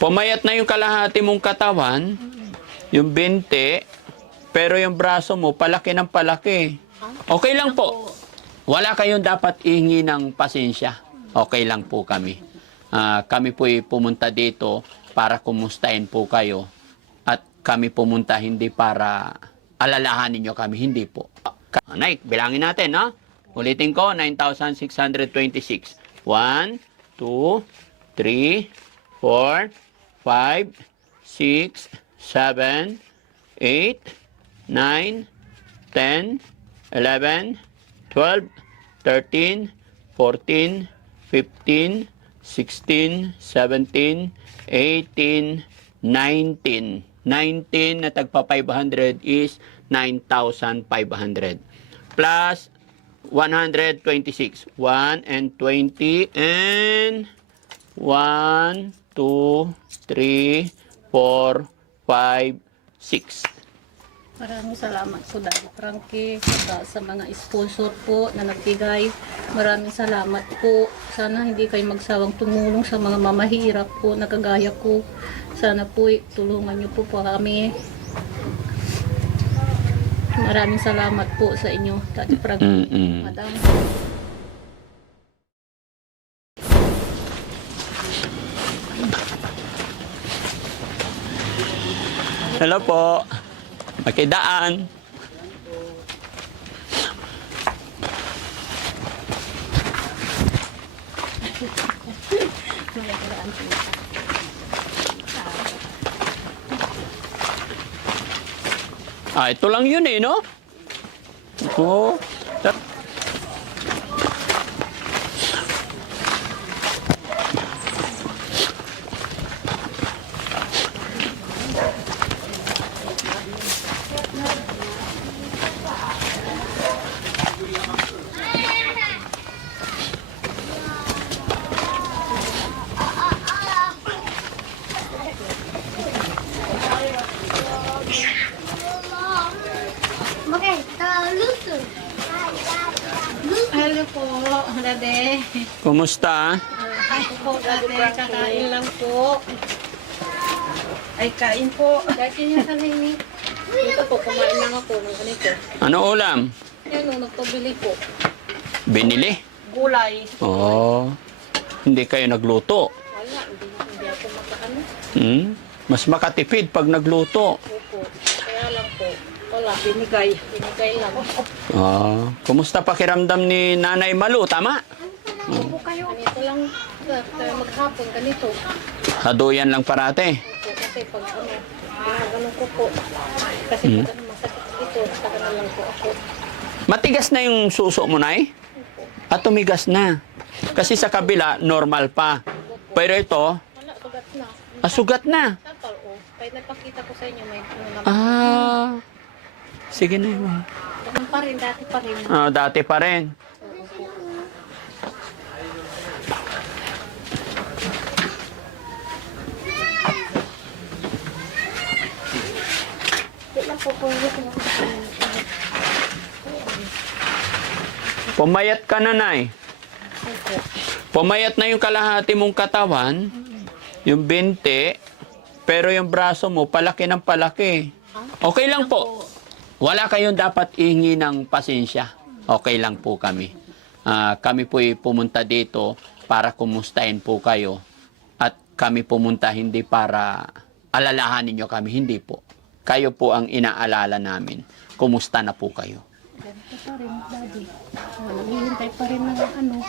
Pumayat na yung kalahati mong katawan, yung binti, pero yung braso mo, palaki ng palaki. Okay lang po. Wala kayong dapat ihingi ng pasensya. Okay lang po kami. Kami po'y pumunta dito para kumustahin po kayo. At kami pumunta hindi para alalahanin nyo kami. Hindi po. Nay, bilangin natin, no? Ulitin ko, 9,626. 1, 2, 3, 4, 5, 6, 7, 8, 9, 10, 11, 12, 13, 14, 15, 16, 17, 18, 19. 19 na tagpa 500 is 9,500. Plus 126. 1 and 20 and 1, 2, 3, 4, 5, 6. Maraming salamat po Daddy Frankie sa mga sponsor po na nagbigay. Maraming salamat po. Sana hindi kayo magsawang tumulong sa mga mamahirap po na kagaya ko. Sana po tulungan niyo po kami. Maraming salamat po sa inyo Daddy Frankie. Madam. Hello po. Makidaan. Ito lang yun eh, no? Oo. Hello po, Dade. Kumusta? Ay po, Dade. Kakain lang po. Ay, kain po. Dati niya sa nini. Dito po, kumain lang ako ng ganito. Ano ulam? Yan o, nagpabili po. Binili? Gulay. Oo. Hindi kayo nagluto. Wala, hindi ako makaano. Mas makatipid pag nagluto. Opo, kaya lang po. Wala, binigay. Binigay lang. Kumusta pakiramdam ni Nanay Malu? Tama? Opo kayo. Ganito lang, maghapon, ganito. Haduyan lang parate. Opo, kasi pag ginagano ko po. Kasi pag masakit dito, saka na lang po ako. Matigas na yung suso mo, Nay? At tumigas na. Kasi sa kabila, normal pa. Pero ito, Wala, sugat na. sugat na. Tapal, o. Kahit nagpakita ko sa inyo, may naman. Sige na yun. Ganun pa rin, dati pa rin. Dati pa rin. Pumayat ka na, Nay. Pumayat na yung kalahati mong katawan, yung binti, pero yung braso mo, palaki ng palaki. Okay lang po. Wala kayong dapat ihingi ng pasensya. Okay lang po kami. Kami po'y pumunta dito para kumustahin po kayo. At kami pumunta hindi para alalahanin nyo kami. Hindi po. Kayo po ang inaalala namin. Kumusta na po kayo? Ganito pa rin, Daddy. Naghihintay pa rin ng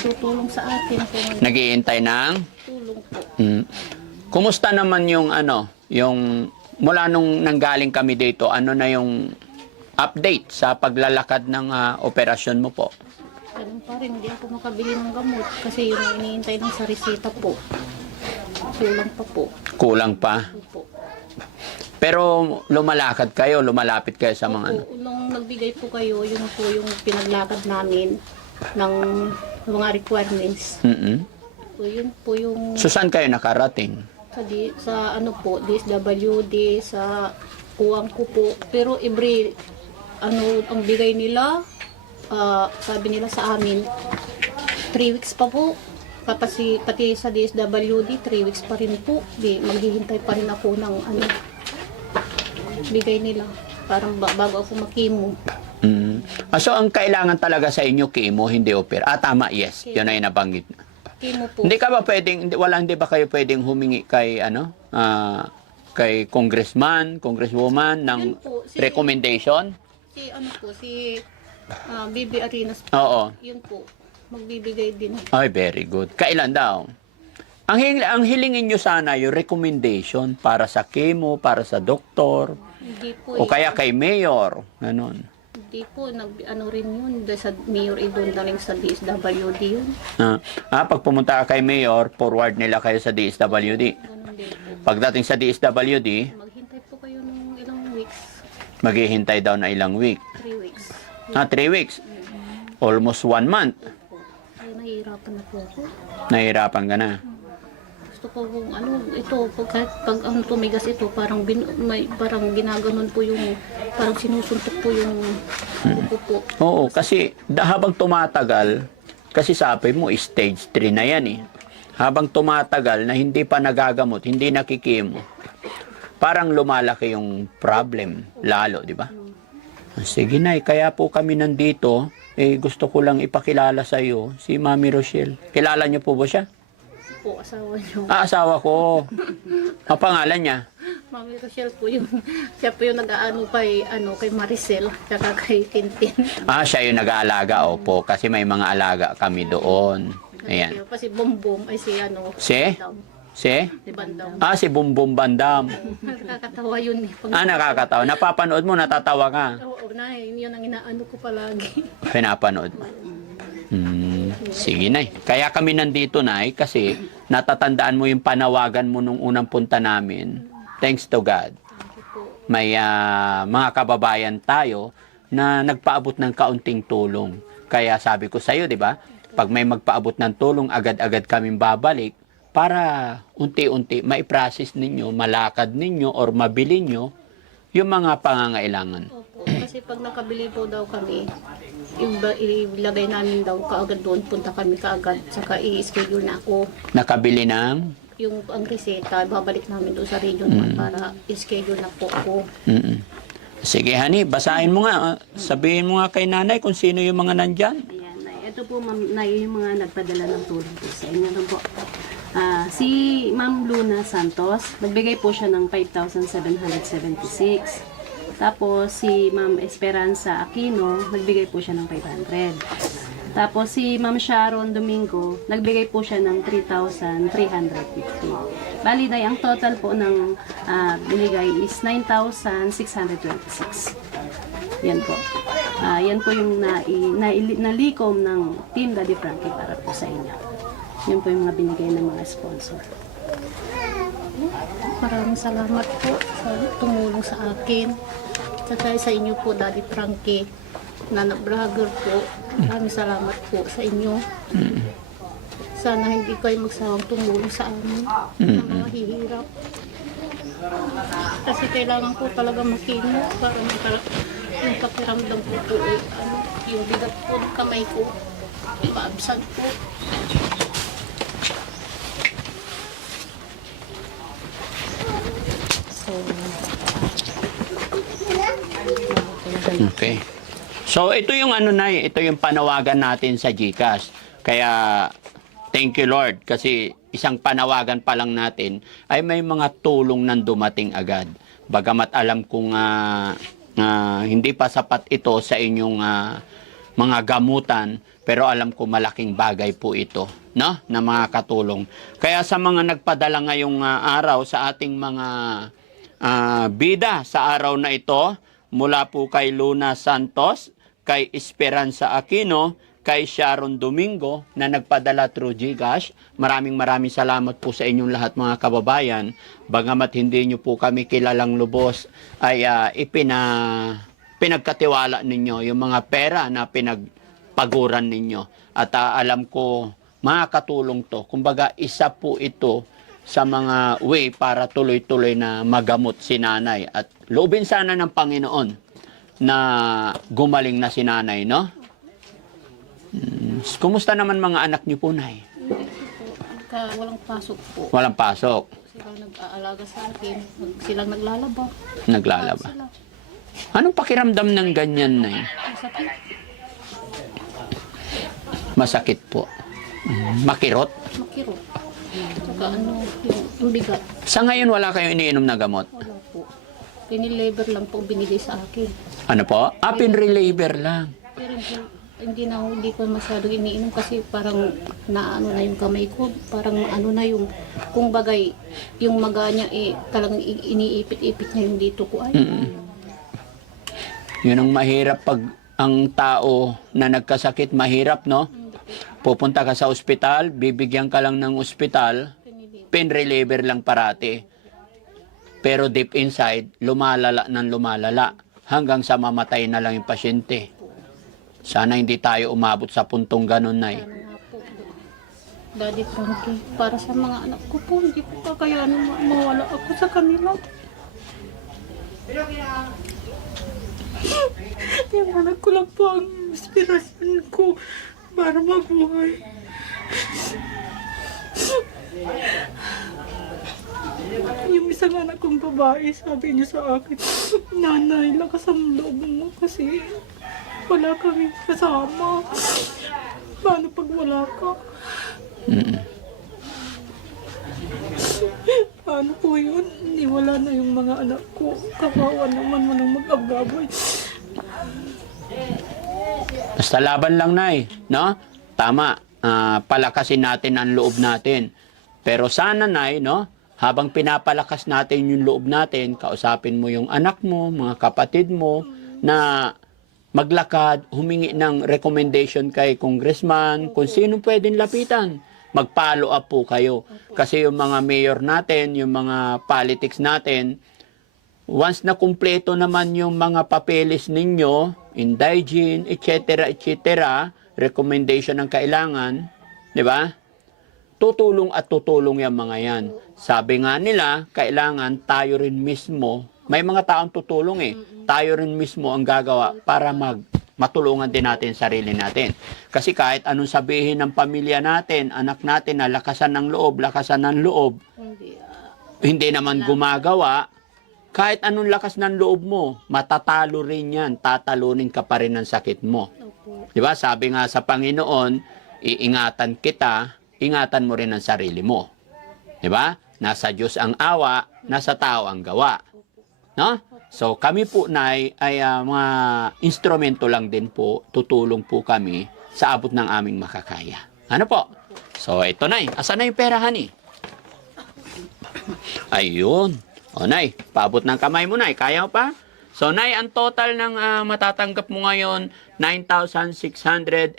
tutulong sa atin. Naghihintay ng? Tulong po. Kumusta naman yung yung mula nung nanggaling kami dito, ano na yung update sa paglalakad ng operasyon mo po? Ganun pa rin, hindi ako makabili ng gamot kasi yun ang iniintay ng sa resita po. Kulang pa po. Kulang pa? Opo. Pero lumalakad kayo, lumalapit kayo sa mga Opo, nung nagbigay po kayo, yun po yung pinaglakad namin ng mga requirements. So yun po yung So saan kayo nakarating? sa ano po, DSWD, sa kuwang ko po. Pero every ang bigay nila, sabi nila sa amin, 3 weeks pa po. pati sa DSWD, 3 weeks pa rin po. Maghihintay pa rin ako ng bigay nila. Parang bago ako makimo. So, ang kailangan talaga sa inyo, chemo, hindi opera. Tama, yes. Yun ay nabanggit. Chemo po. Hindi ka ba pwedeng, hindi ba kayo pwedeng humingi kay, kay congressman, congresswoman ng Yun po, recommendation? Si Bibi Arenas po. Oo. Yun po. Magbibigay din. Ay, very good. Kailan daw? Ang hilingin nyo sana yung recommendation para sa chemo, para sa doktor, Hindi po. o kaya kay mayor. Ganon. Hindi po. Rin yun. Dahil sa mayor, doon na rin sa DSWD yun. Pag pumunta ka kay mayor, forward nila kayo sa DSWD. Ganun din po. Pagdating sa DSWD, Maghintay po kayo ng ilang weeks. maghihintay daw na ilang week. 3 weeks. 3 weeks. Almost 1 month. Ay, nahihirapan na po ako. Nahihirapan ka na. Gusto ko kung kahit pag tumigas ito, parang parang ginaganon po yung, parang sinusuntok po yung buko po. Oo, kasi habang tumatagal, kasi sabi mo, stage 3 na yan eh. Habang tumatagal na hindi pa nagagamot, hindi nakikimo, parang lumalaki yung problem, lalo, di ba? Sige na, kaya po kami nandito, gusto ko lang ipakilala sa iyo si Mami Rochelle. Kilala niyo po ba siya? Po, asawa niyo. Asawa ko. Ang pangalan niya? Mami Rochelle po yung, siya po yung nag-aano kay Maricel, tsaka kay Tintin. Siya yung nag-aalaga, opo, kasi may mga alaga kami doon. Ayan. Pa si Bombom, ay si Si? Bandam. Si? Si Bandam. Si Bumbum Bandam. Nakakatawa yun eh. Nakakatawa. Napapanood mo, natatawa ka. Oo, yun ang inaano ko palagi. Pinapanood mo. Sige, Nay. Kaya kami nandito, Nay, kasi natatandaan mo yung panawagan mo nung unang punta namin. Thanks to God. May mga kababayan tayo na nagpaabot ng kaunting tulong. Kaya sabi ko sa iyo, di ba? Pag may magpaabot ng tulong, agad-agad kaming babalik para unti-unti maiprocess ninyo, malakad ninyo, or mabili nyo yung mga pangangailangan. Opo, kasi pag nakabili po daw kami, ilagay namin daw kaagad doon, punta kami kaagad, saka i-schedule na ako. Nakabili ng? Yung ang reseta, babalik namin doon sa region 1 para i-schedule na po ako. Sige, honey, basahin mo nga. Sabihin mo nga kay nanay kung sino yung mga nandyan. Ayan, Nay. Ito po, Ma'am, Nay, yung mga nagpadala ng tulong po sa inyo. Ano po? Si Ma'am Luna Santos, nagbigay po siya ng 5,776. Tapos si Ma'am Esperanza Aquino, nagbigay po siya ng 500. Tapos si Ma'am Sharon Domingo, nagbigay po siya ng 3,350. Bali, Nay, ang total po ng binigay is 9,626. Yan po. Yan po yung nalikom ng Team Daddy Frankie para po sa inyo. Yan po yung mga binigay ng mga sponsor. Maraming salamat po sa tumulong sa akin. Saka sa inyo po, Daddy Frankie, na vlogger po. Maraming salamat po sa inyo. Sana hindi kayo magsawang tumulong sa amin na mga hihirap. Kasi kailangan po talaga makino para yung pakiramdam ko po, yung bigat po ng kamay ko, ipaabsan po. Okay. So, ito yung ito yung panawagan natin sa GCash. Kaya, thank you Lord, kasi isang panawagan pa lang natin ay may mga tulong nang dumating agad. Bagamat alam kong hindi pa sapat ito sa inyong mga gamutan, pero alam ko malaking bagay po ito, no? Na mga katulong. Kaya sa mga nagpadala ngayong araw sa ating mga bida sa araw na ito, mula po kay Luna Santos, kay Esperanza Aquino, kay Sharon Domingo na nagpadala through GCash. Maraming salamat po sa inyong lahat mga kababayan. Bagamat hindi nyo po kami kilalang lubos, ay pinagkatiwala ninyo yung mga pera na pinagpaguran ninyo. At alam ko makakatulong to. Kumbaga isa po ito sa mga way para tuloy-tuloy na magamot si nanay. At loobin sana ng Panginoon na gumaling na si nanay, no? Kumusta naman mga anak niyo po, Nay? pagka walang pasok po. Walang pasok. Sila nag-aalaga sa akin. Silang naglalaba. Naglalaba. Sila. Anong pakiramdam ng ganyan, Nay? Masakit. Masakit po. Makirot. Makirot. Saka ano, yung bigat. Sa ngayon, wala kayong iniinom na gamot? Wala po. Piniliver lang po binigay sa akin. Ano po? Pinreliever lang. Pero hindi ko masyado iniinom kasi parang naano na yung kamay ko. Parang ano na yung, kung bagay, yung maga niya talagang iniipit-ipit niya yung dito ko. Ay, Yun ang mahirap pag ang tao na nagkasakit, mahirap, no? Pupunta ka sa ospital, bibigyan ka lang ng ospital, pinreliever lang parati. Pero deep inside, lumalala ng lumalala hanggang sa mamatay na lang yung pasyente. Sana hindi tayo umabot sa puntong ganun, Nay. ano nga po. Daddy Frankie, para sa mga anak ko po, hindi ko kakayanin mawala ako sa kanila. Yung anak ko lang po ang inspirasyon ko para mabuhay. Yung isang anak kong babae, sabi niya sa akin, Nanay, lakas ang loob mo kasi wala kami kasama. Paano pag wala ka? Paano po yun? Wala na yung mga anak ko. Kawawa naman mo nang mag-ababoy. Basta laban lang, Nay, no? Tama, palakasin natin ang loob natin. Pero sana, Nay, no? Habang pinapalakas natin yung loob natin, kausapin mo yung anak mo, mga kapatid mo, na maglakad, humingi ng recommendation kay congressman, kung sino pwedeng lapitan. Mag-follow up po kayo. Kasi yung mga mayor natin, yung mga politics natin, once na kumpleto naman yung mga papeles ninyo, indigene, etc., recommendation ng kailangan, di ba? Tutulong at tutulong yung mga yan. Sabi nga nila, kailangan tayo rin mismo, may mga taong tutulong tayo rin mismo ang gagawa para matulungan din natin sarili natin. Kasi kahit anong sabihin ng pamilya natin, anak natin na lakasan ng loob, hindi naman gumagawa, kahit anong lakas ng loob mo, matatalo rin yan, tatalunin ka pa rin ng sakit mo. Di ba? Sabi nga sa Panginoon, iingatan kita, ingatan mo rin ang sarili mo. Di ba? Nasa Diyos ang awa, nasa tao ang gawa. No? So kami po, Nay, ay mga instrumento lang din po, tutulong po kami sa abot ng aming makakaya. Ano po? So ito, Nay. Asan na yung pera, honey? Ayun. O, Nay, paabot ng kamay mo, Nay. Kaya mo pa? So, Nay, ang total ng matatanggap mo ngayon, 9,626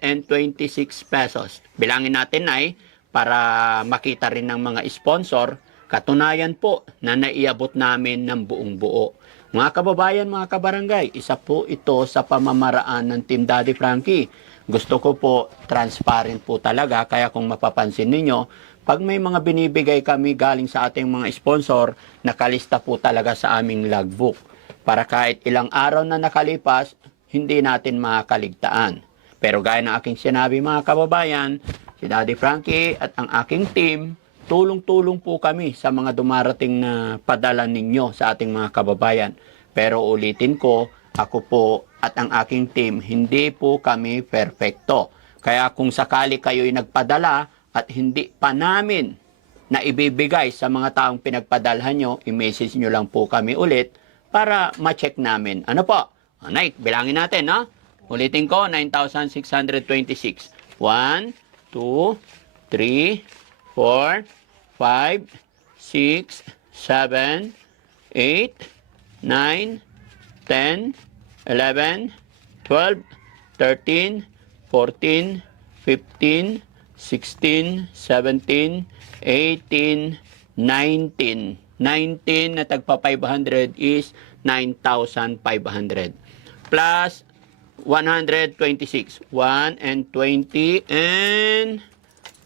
pesos. Bilangin natin, Nay, para makita rin ng mga sponsor. Katunayan po na naiabot namin ng buong buo. Mga kababayan, mga kabarangay, isa po ito sa pamamaraan ng Team Daddy Frankie. Gusto ko po, transparent po talaga. Kaya kung mapapansin ninyo, pag may mga binibigay kami galing sa ating mga sponsor, nakalista po talaga sa aming logbook. Para kahit ilang araw na nakalipas, hindi natin makakaligtaan. Pero gaya ng aking sinabi, mga kababayan, si Daddy Frankie at ang aking team, tulong-tulong po kami sa mga dumarating na padala ninyo sa ating mga kababayan. Pero ulitin ko, ako po at ang aking team, hindi po kami perfecto. Kaya kung sakali kayo'y nagpadala at hindi pa namin na ibibigay sa mga taong pinagpadalhan nyo, i-message nyo lang po kami ulit para ma-check namin. Ano po? Nay, bilangin natin, no? Ulitin ko, 9,626. 1, 2, 3, 4, 5, 6, 7, 8, 9, 10, 11, 12, 13, 14, 15, 16, 17, 18, 19. 19 na tagpa 500 is 9,500. Plus 126. 1 and 20 and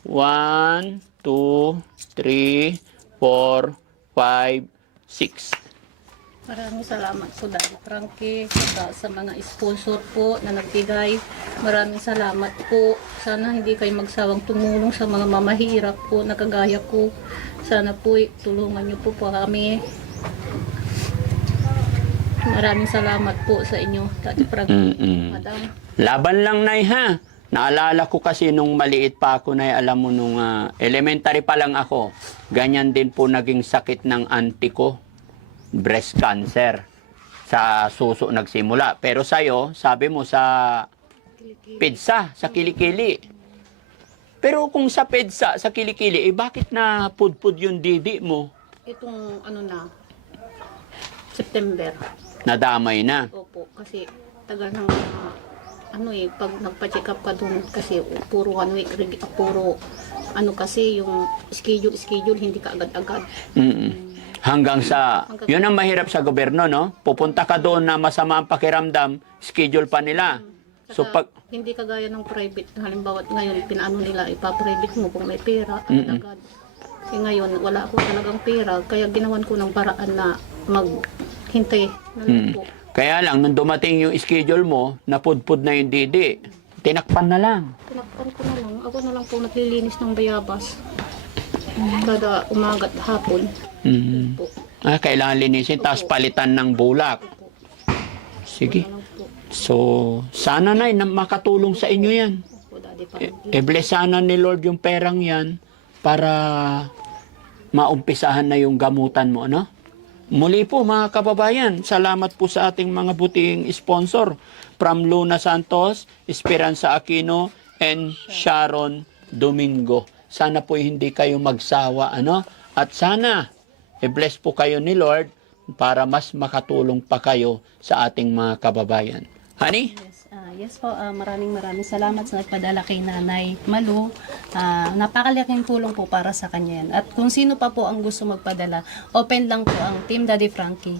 1, 2, 3, 4, 5, 6. Maraming salamat po Daddy Frankie sa mga sponsor po na nagbigay. Maraming salamat po. Sana hindi kayo magsawang tumulong sa mga mamahirap po na kagaya ko. Sana po tulungan niyo po kami. Maraming salamat po sa inyo, Daddy Frankie. Madam. Laban lang, Nay, ha? Naalala ko kasi nung maliit pa ako, Nay, alam mo, nung elementary pa lang ako, ganyan din po naging sakit ng auntie ko. Breast cancer. Sa suso nagsimula. Pero sa'yo, sabi mo sa pizza, sa kilikili. Pero kung sa pizza, sa kilikili, bakit na pudpud yung didi mo? Itong September. Nadamay na. Opo, kasi tagal ng pag nagpa-check up ka doon kasi puro kasi yung schedule hindi ka agad-agad. Hanggang sa, yun ang mahirap sa gobyerno, no? Pupunta ka doon na masama ang pakiramdam, schedule pa nila. So, Saka, hindi kagaya ng private. Halimbawa, ngayon, pinaano nila, ipaprivate mo kung may pera, agad. Kasi ngayon, wala ako talagang pera, kaya ginawan ko ng paraan na maghintay na lang po. Kaya lang, nung dumating yung schedule mo, napudpud na yung didi, tinakpan na lang. Tinakpan ko na lang. Ako na lang po naglilinis ng bayabas. Kada umaga at hapon. Po. Kailangan linisin, tapos palitan ng bulak. Sige. Ano po. So, sana na makatulong sa inyo yan. Opo, Daddy Frankie. I-bless sana ni Lord yung perang yan para maumpisahan na yung gamutan mo, no? Muli po mga kababayan, salamat po sa ating mga buting sponsor from Luna Santos, Esperanza Aquino, and Sharon Domingo. Sana po hindi kayo magsawa, ano? At sana i-bless po kayo ni Lord para mas makatulong pa kayo sa ating mga kababayan. Honey? Yes po, maraming salamat sa nagpadala kay Nanay Malu. Napakalaking tulong po para sa kanya yan. At kung sino pa po ang gusto magpadala, open lang po ang Team Daddy Frankie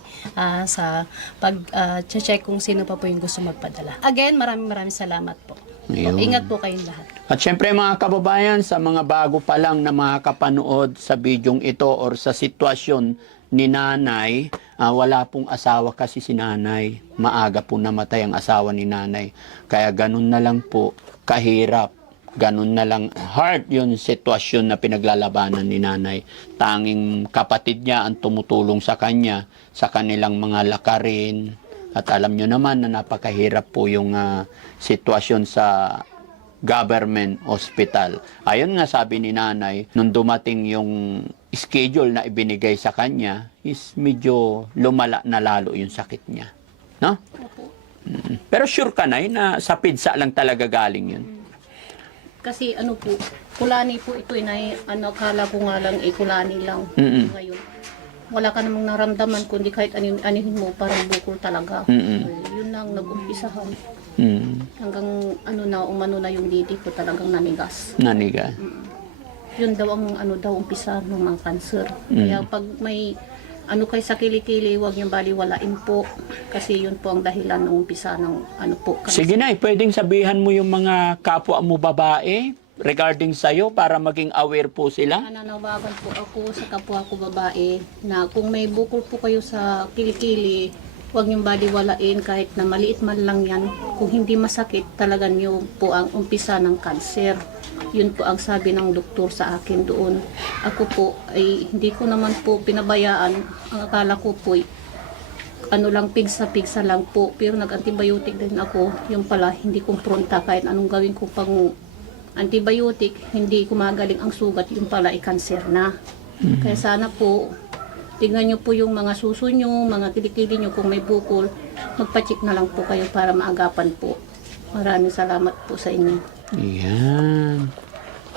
sa pag-check kung sino pa po yung gusto magpadala. Again, maraming salamat po. Ayun. Ingat po kayong lahat. At syempre mga kababayan, sa mga bago pa lang na makakapanood sa bidyong ito or sa sitwasyon ni Nanay, wala pong asawa kasi si Nanay. Maaga po namatay ang asawa ni Nanay. Kaya ganun na lang po kahirap. Ganun na lang hard yung sitwasyon na pinaglalabanan ni Nanay. Tanging kapatid niya ang tumutulong sa kanya, sa kanilang mga lakarin. At alam nyo naman na napakahirap po yung sitwasyon sa government hospital. Ayon nga sabi ni Nanay, nung dumating yung schedule na ibinigay sa kanya, is medyo lumala na lalo yung sakit niya. No? Pero sure ka, Nay, na sa pizza lang talaga galing yun? Kasi kulani po ito akala ko nga lang kulani lang. Ngayon, wala ka namang naramdaman kundi kahit anihin mo, parang bukol talaga. Yun lang, nag-umpisahan. Hanggang umano na yung didi ko talagang nanigas. Nanigas. Yun daw ang umpisa ng mga cancer. Kaya pag may kay sa kilikili, huwag niyong baliwalain po. Kasi yun po ang dahilan ng umpisa ng po. Sige, Nay, pwedeng sabihan mo yung mga kapwa mo babae regarding sa'yo para maging aware po sila? Nananawagan po ako sa kapwa ko babae na kung may bukol po kayo sa kilikili, huwag niyong baliwalain kahit na maliit man lang yan. Kung hindi masakit, talaga niyo po ang umpisa ng cancer. Yun po ang sabi ng doktor sa akin doon. Ako po ay hindi ko naman po pinabayaan. Ang akala ko po lang pigsa lang po. Pero nag-antibiotic din ako. Yung pala hindi kumpronta kahit anong gawin ko pang antibiotic, hindi kumagaling ang sugat, yung pala ay cancer na. Kaya sana po, tingnan nyo po yung mga suso nyo, mga kilikili nyo, kung may bukol, magpa-check na lang po kayo para maagapan po. Maraming salamat po sa inyo. Yan.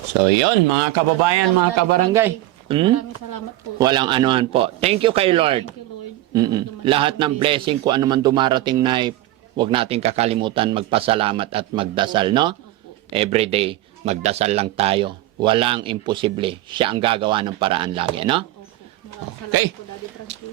So, yun, mga kababayan, mga kabarangay. Maraming salamat po. Walang anuhan po. Thank you kay Lord. Thank you, Lord. Lahat ng blessing, kung ano man dumarating na, huwag natin kakalimutan magpasalamat at magdasal, no? Every day, magdasal lang tayo. Walang imposible. Siya ang gagawa ng paraan lagi, no? Okay? Po, Daddy Frankie.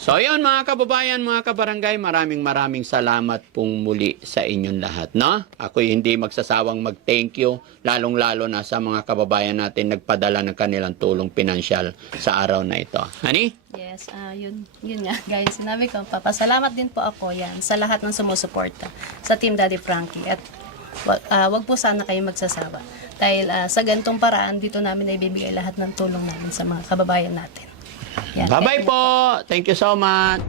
So yun mga kababayan, mga kabarangay, maraming salamat pong muli sa inyong lahat, no? Ako hindi magsasawang mag-thank you, lalong-lalo na sa mga kababayan natin nagpadala ng kanilang tulong pinansyal sa araw na ito. Honey? Yes, yun nga guys, sinabi ko, papasalamat din po ako yan sa lahat ng sumusuporta sa Team Daddy Frankie at wag po sana kayo magsasawa dahil sa gantong paraan dito namin na ibibigay lahat ng tulong namin sa mga kababayan natin. Yan, Bye-bye po! Thank you so much!